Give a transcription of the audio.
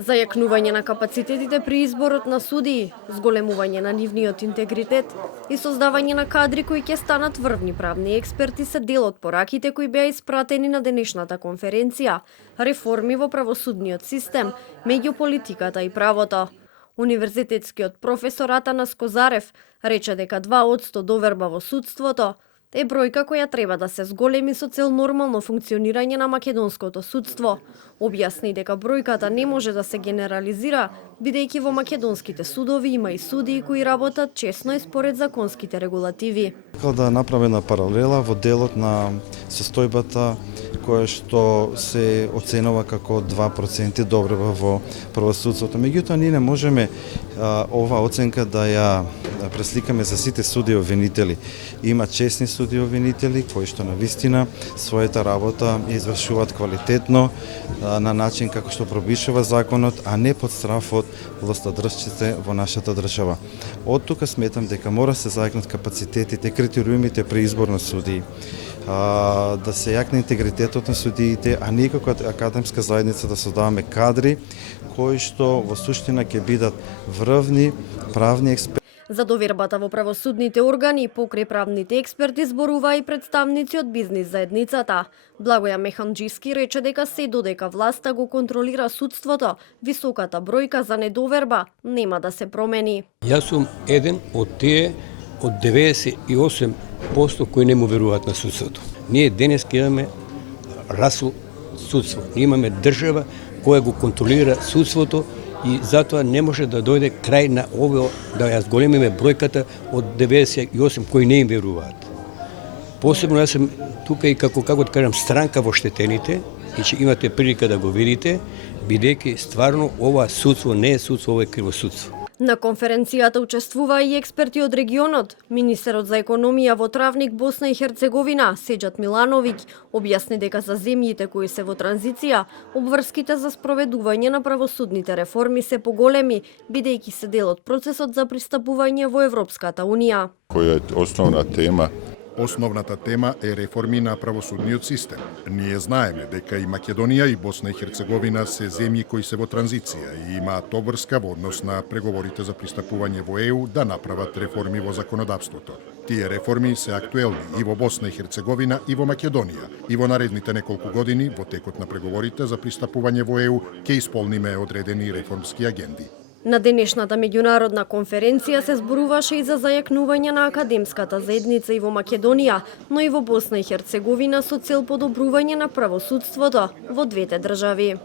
Зајакнување на капацитетите при изборот на судии, зголемување на нивниот интегритет и создавање на кадри кои ќе станат врвни правни експерти се дел од пораките кои беа испратени на денешната конференција Реформи во правосудниот систем меѓу политиката и правото. Универзитетскиот професор Атанас Козарев рече дека 2% доверба во судството е бројка која треба да се зголеми со цел нормално функционирање на македонското судство. Објасни дека бројката не може да се генерализира, бидејќи во македонските судови има и судии кои работат чесно и според законските регулативи. Да направена паралела во делот на состојбата која што се оценува како 2% добреба во правосудството. Меѓутоа, ние не можеме ова оценка да ја пресликаме за сите судии обвинители. Има честни судии обвинители кои што навистина својата работа извршуваат квалитетно на начин како што пробишува законот, а не под страф од властодржците во нашата држава. Од тука сметам дека мора се зајакнат капацитетите, критериумите при избор на судии, да се јакне интегритетот на судиите, а ние како академска заедница да создаваме кадри кои што во суштина ќе бидат врвни правни експерти. За довербата во правосудните органи покрај правните експерти зборува и представници од бизнис заедницата. Благоја Механџиски рече дека се додека власта го контролира судството, високата бројка за недоверба нема да се промени. Јас сум еден од тие од 98% кои не му веруваат на судството. Ние денес имаме расо судство. Ние имаме држава која го контролира судството и затоа не може да дојде крај на ово да ја зголемиме бројката од 98 кои не им веруваат. Посебно јас сум тука и како да кажам странка во штетените и че имате прилика да го видите, бидејќи стварно ова судство не е судство, ова е кривосудство. На конференцијата учествува и експерти од регионот. Министерот за економија во Травник, Босна и Херцеговина, Седжат Милановиќ, објасни дека за земјите кои се во транзиција, обврските за спроведување на правосудните реформи се поголеми, бидејќи се дел од процесот за пристапување во Европската Унија. Која е основна тема? Основната тема е реформи на правосудниот систем. Ние знаеме дека и Македонија и Босна и Херцеговина се земји кои се во транзиција и имаат обврска во однос на преговорите за пристапување во ЕУ да направат реформи во законодавството. Тие реформи се актуелни и во Босна и Херцеговина и во Македонија и во наредните неколку години во текот на преговорите за пристапување во ЕУ ќе исполниме одредени реформски агенди. На денешната меѓународна конференција се зборуваше и за зајакнување на академската заедница и во Македонија, но и во Босна и Херцеговина со цел подобрување на правосудството во двете држави.